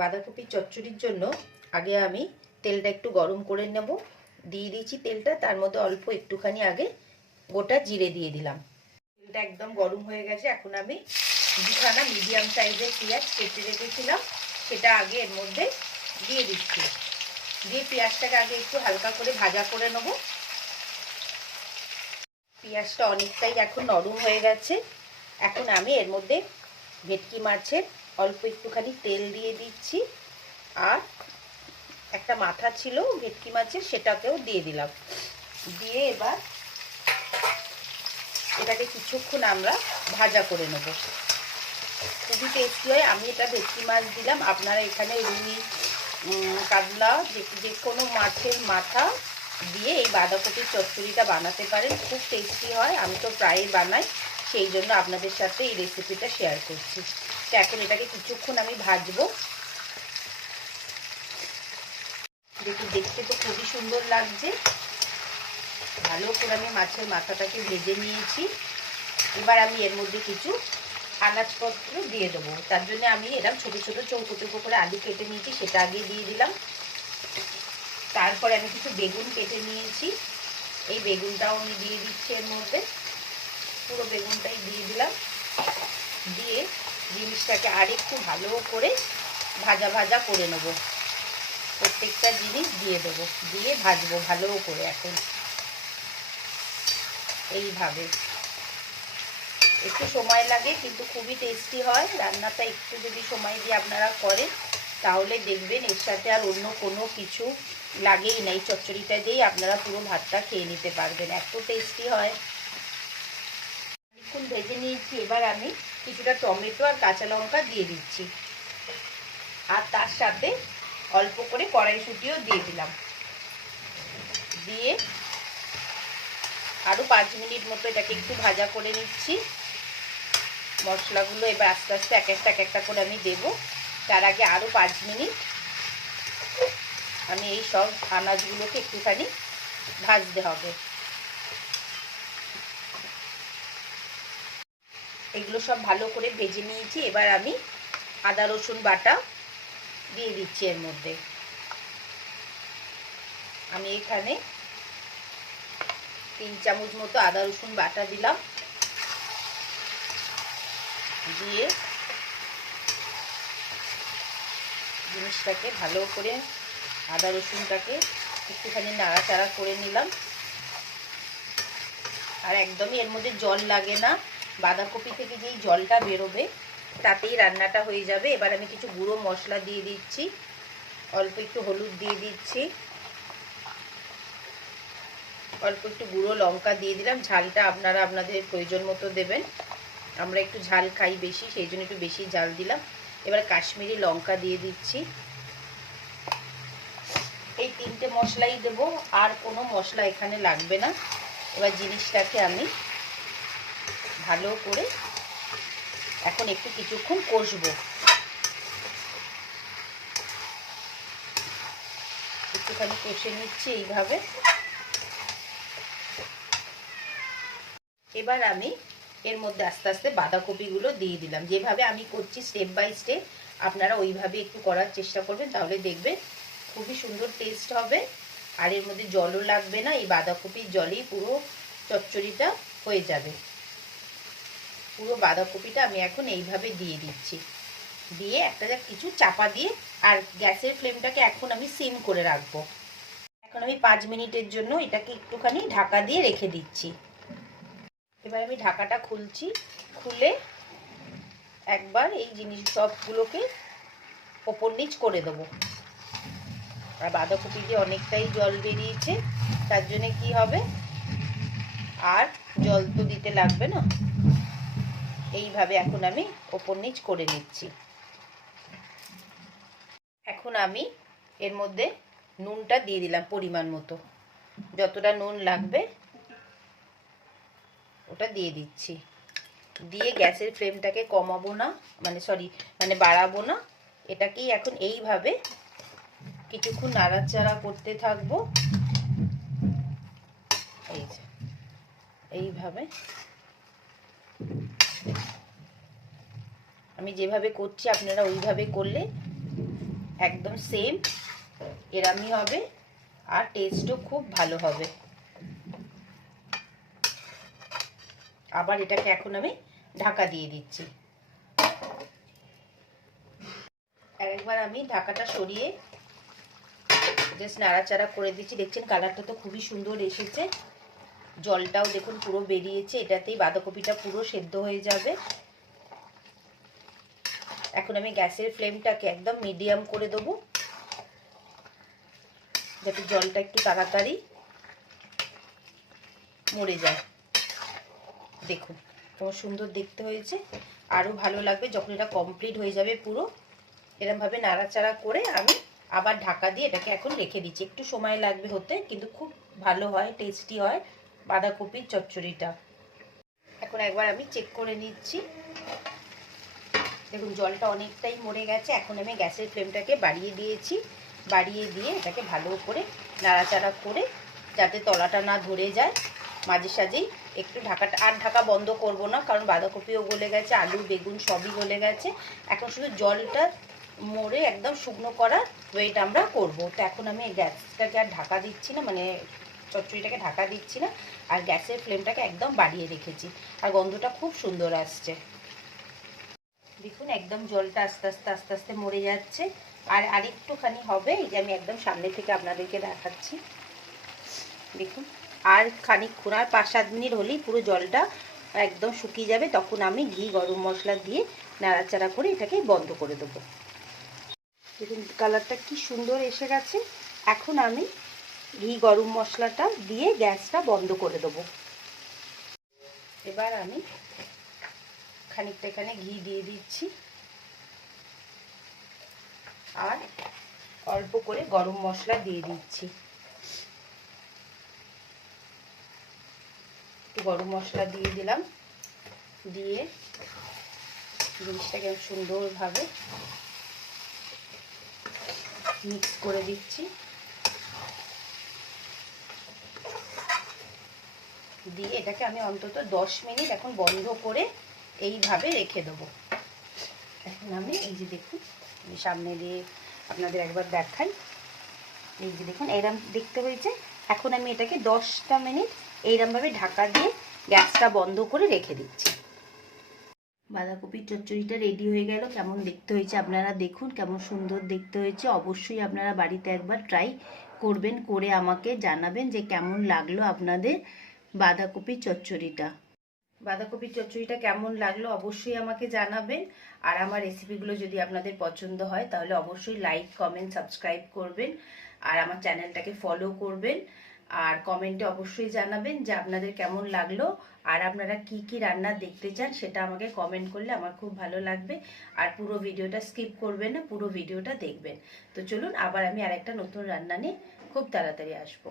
বাঁধাকপি চচ্চড়ির জন্য আগে আমি তেলটা একটু গরম করে নেব। দিয়ে দিয়েছি তেলটা, তার মধ্যে অল্প একটুখানি আগে গোটা জিরে দিয়ে দিলাম। তেলটা একদম গরম হয়ে গেছে। এখন আমি দুখানা মিডিয়াম সাইজের পেঁয়াজ কেটে রেখেছিলাম সেটা আগে এর মধ্যে দিয়ে দিচ্ছি। দিয়ে পেঁয়াজটাকে আগে একটু হালকা করে ভাজা করে নেব। পেঁয়াজটা অনেকটাই এখন নরম হয়ে গেছে। এখন আমি এর মধ্যে ভেটকি মাছের অল্প একটুখানি তেল দিয়ে দিচ্ছি, আর একটা মাথা ছিল ভেটকি মাছের সেটাকেও দিয়ে দিলাম। দিয়ে এবার এটাকে কিছুক্ষণ আমরা ভাজা করে নেব। খুবই টেস্টি হয়। আমি এটা ভেটকি মাছ দিলাম, আপনারা এখানে রুই, কাতলা, যে কোনো মাছের মাথা দিয়ে এই বাঁধাকপির চচ্চড়িটা বানাতে পারেন, খুব টেস্টি হয়। আমি তো প্রায়ই বানাই, সেই জন্য আপনাদের সাথে এই রেসিপিটা শেয়ার করছি। তো এখন এটাকে কিছুক্ষণ আমি ভাজবো। দেখুন, দেখতে তো খুবই সুন্দর লাগছে। ভালো করে আমি মাছের মাথাটাকে ভেজে নিয়েছি। এবার আমি এর মধ্যে কিছু আনাজপত্র দিয়ে দেবো। তার জন্য আমি এরকম ছোটো ছোটো চৌকো চৌকো করে আলু কেটে নিয়েছি, সেটা আগে দিয়ে দিলাম। তারপরে আমি কিছু বেগুন কেটে নিয়েছি, এই বেগুনটাও আমি দিয়ে দিচ্ছি এর মধ্যে। পুরো বেগুনটাই দিয়ে দিলাম। দিয়ে জিনিসটাকে আরেকটু ভালো করে ভাজা ভাজা করে নেব। প্রত্যেকটা জিনিস দিয়ে দেবো, দিয়ে ভাজবো ভালো করে। এখন এইভাবে একটু সময় লাগে, কিন্তু খুবই টেস্টি হয় রান্নাটা। একটু যদি সময় দিয়ে আপনারা করেন তাহলে দেখবেন এর সাথে আর অন্য কোনো কিছু লাগেই না। এই চচ্চড়িটা দিয়েই আপনারা পুরো ভাতটা খেয়ে নিতে পারবেন, এত টেস্টি হয়। অনেকক্ষণ ভেজে নিয়েছি। এবার আমি কিছুটা টমেটো আর কাঁচা লঙ্কা দিয়ে দিচ্ছি, আর তার সাথে অল্প করে কড়াইশুঁটিও দিয়ে দিলাম। দিয়ে আরও 5 মিনিট মতো এটাকে একটু ভাজা করে নিচ্ছি। মশলাগুলো এবার আস্তে আস্তে এক একটা করে আমি দেবো। তার আগে আরও 5 মিনিট আমি এই সব আনাজগুলোকে একটুখানি ভাজতে হবে। এগুলো সব ভালো করে ভেজে নিয়েছি। এবার আমি আদা রসুন বাটা দিয়ে দিচ্ছি এর মধ্যে। আমি এখানে 3 চামচ মতো আদা রসুন বাটা দিলাম। দিয়ে জিনিসটাকে ভালো করে আদা রসুনটাকে একটুখানি নাড়াচাড়া করে নিলাম। আর একদমই এর মধ্যে জল লাগে না, বাঁধাকপি থেকে যেই জলটা বেরোবে তাতেই রান্নাটা হয়ে যাবে। এবার আমি কিছু গুঁড়ো মশলা দিয়ে দিচ্ছি, অল্প একটু হলুদ দিয়ে দিচ্ছি, অল্প একটু গুঁড়ো লঙ্কা দিয়ে দিলাম। ঝালটা আপনারা আপনাদের প্রয়োজন মতো দেবেন। আমরা একটু ঝাল খাই বেশি, সেই জন্য একটু বেশি ঝাল দিলাম। এবার কাশ্মীরি লঙ্কা দিয়ে দিচ্ছি। এই 3টে মশলাই দেবো, আর কোনো মশলা এখানে লাগবে না। এবার জিনিসটাকে আমি ভালো করে এখন একটু কিছুক্ষণ কষবো। একটুখানি কষে নিচ্ছি এইভাবে। এবার আমি এর মধ্যে আস্তে আস্তে বাঁধাকপিগুলো দিয়ে দিলাম। যেভাবে আমি করছি স্টেপ বাই স্টেপ আপনারা ওইভাবে একটু করার চেষ্টা করবেন, তাহলে দেখবেন খুবই সুন্দর টেস্ট হবে। আর এর মধ্যে জলও লাগবে না, এই বাঁধাকপির জলেই পুরো চচ্চড়িটা হয়ে যাবে। পুরো বাঁধাকপিটা আমি এখন এইভাবে দিয়ে দিচ্ছি। দিয়ে একটা কিছু চাপা দিয়ে, আর গ্যাসের ফ্লেমটাকে এখন আমি সিম করে রাখবো। এখন আমি 5 মিনিটের জন্য এটাকে একটুখানি ঢাকা দিয়ে রেখে দিচ্ছি। এবার আমি ঢাকাটা খুলছি। খুলে একবার এই জিনিস সবগুলোকে ওপর নিচ করে দেবো। আর বাঁধাকপি দিয়ে অনেকটাই জল বেরিয়েছে, তার জন্য কি হবে, আর জল তো দিতে লাগবে না। এইভাবে এখন আমি ওপর নিচ করে নিচ্ছি। এখন আমি এর মধ্যে নুনটা দিয়ে দিলাম পরিমাণ মতো। যতটা নুন লাগবে ওটা দিয়ে দিচ্ছি। দিয়ে গ্যাসের ফ্লেমটাকে কমাবো না, মানে বাড়াবো না। এটাকেই এখন এইভাবে কিছুক্ষণ নাড়াচাড়া করতে থাকবো। এই যে এইভাবে আমি যেভাবে করছি আপনারা ওইভাবে করলে একদম সেম এরমই হবে, আর টেস্টও খুব ভালো হবে। আবার এটাকে এখন আমি ঢাকা দিয়ে দিচ্ছি। একবার আমি ঢাকাটা সরিয়ে জাস্ট নাড়াচাড়া করে দিচ্ছি। দেখছেন কালারটা তো খুবই সুন্দর এসেছে, জলটাও দেখুন পুরো বেরিয়েছে, এটাতেই বাঁধাকপিটা পুরো সেদ্ধ হয়ে যাবে। এখন আমি গ্যাসের ফ্লেমটাকে একদম মিডিয়াম করে দেবো, যাতে জলটা একটু তাড়াতাড়ি মরে যায়। দেখুন কত সুন্দর দেখতে হয়েছে। আরও ভালো লাগবে যখন এটা কমপ্লিট হয়ে যাবে পুরো। এরমভাবে নাড়াচাড়া করে আমি আবার ঢাকা দিয়ে এটাকে এখন রেখে দিচ্ছি। একটু সময় লাগবে হতে, কিন্তু খুব ভালো হয়, টেস্টি হয় বাঁধাকপির চচ্চড়িটা। এখন একবার আমি চেক করে নিচ্ছি। দেখুন জলটা অনেকটাই মরে গেছে। এখন আমি গ্যাসের ফ্লেমটাকে বাড়িয়ে দিয়েছি, বাড়িয়ে দিয়ে এটাকে ভালো করে নাড়াচাড়া করে যাতে তলাটা না ধরে যায়, মাঝে সাঝেই একটু ঢাকাটা, আর ঢাকা বন্ধ করব না, কারণ বাঁধাকপিও গলে গেছে, আলু বেগুন সবই গলে গেছে। এখন শুধু জলটা মরে একদম শুকনো করার ওয়েট আমরা করব। তো এখন আমি গ্যাসটাকে আর ঢাকা দিচ্ছি না, মানে চচ্চড়িটাকে ঢাকা দিচ্ছি না, আর গ্যাসের ফ্লেমটাকে একদম বাড়িয়ে রেখেছি। আর গন্ধটা খুব সুন্দর আসছে। দেখুন একদম জলটা আস্তে আস্তে আস্তে আস্তে মরে যাচ্ছে। আর আরেকটুখানি হবে, এই যে আমি একদম সামনে থেকে আপনাদেরকে দেখাচ্ছি। দেখুন আর খানিকক্ষণ, আর 5-7 মিনিট হলেই পুরো জলটা একদম শুকিয়ে যাবে। তখন আমি ঘি গরম মশলা দিয়ে নাড়াচাড়া করে এটাকে বন্ধ করে দেবো। দেখুন কালারটা কি সুন্দর এসে গেছে। এখন আমি ঘি গরম মশলাটা দিয়ে গ্যাসটা বন্ধ করে দেবো। এবার আমি খানিকটা এখানে ঘি দিয়ে দিচ্ছি, আর অল্প করে গরম মশলা দিয়ে দিচ্ছি। একটু গরম মশলা দিয়ে দিলাম, দিয়ে জিনিসটাকে সুন্দরভাবে মিক্স করে দিচ্ছি। দিয়ে এটাকে আমি অন্তত 10 মিনিট এখন বন্ধ করে এইভাবে রেখে দেবো। এখন আমি এই যে দেখুন, আমি সামনে দিয়ে আপনাদের একবার দেখাই। এই যে দেখুন এরম দেখতে হয়েছে। এখন আমি এটাকে 10টা মিনিট এইরমভাবে ঢাকা দিয়ে গ্যাসটা বন্ধ করে রেখে দিচ্ছি। বাঁধাকপির চচ্চড়িটা রেডি হয়ে গেল। কেমন দেখতে হয়েছে আপনারা দেখুন, কেমন সুন্দর দেখতে হয়েছে। অবশ্যই আপনারা বাড়িতে একবার ট্রাই করবেন, করে আমাকে জানাবেন যে কেমন লাগলো আপনাদের বাঁধাকপির চচ্চড়িটা। বাঁধাকপির চচ্চড়িটা কেমন লাগলো অবশ্যই আমাকে জানাবেন। আর আমার রেসিপিগুলো যদি আপনাদের পছন্দ হয় তাহলে অবশ্যই লাইক কমেন্ট সাবস্ক্রাইব করবেন, আর আমার চ্যানেলটাকে ফলো করবেন। আর কমেন্টে অবশ্যই জানাবেন যে আপনাদের কেমন লাগলো, আর আপনারা কি কি রান্না দেখতে চান সেটা আমাকে কমেন্ট করলে আমার খুব ভালো লাগবে। আর পুরো ভিডিওটা স্কিপ করবেন না, পুরো ভিডিওটা দেখবেন। তো চলুন আবার আমি আরেকটা নতুন রান্না নিয়ে খুব তাড়াতাড়ি আসবো।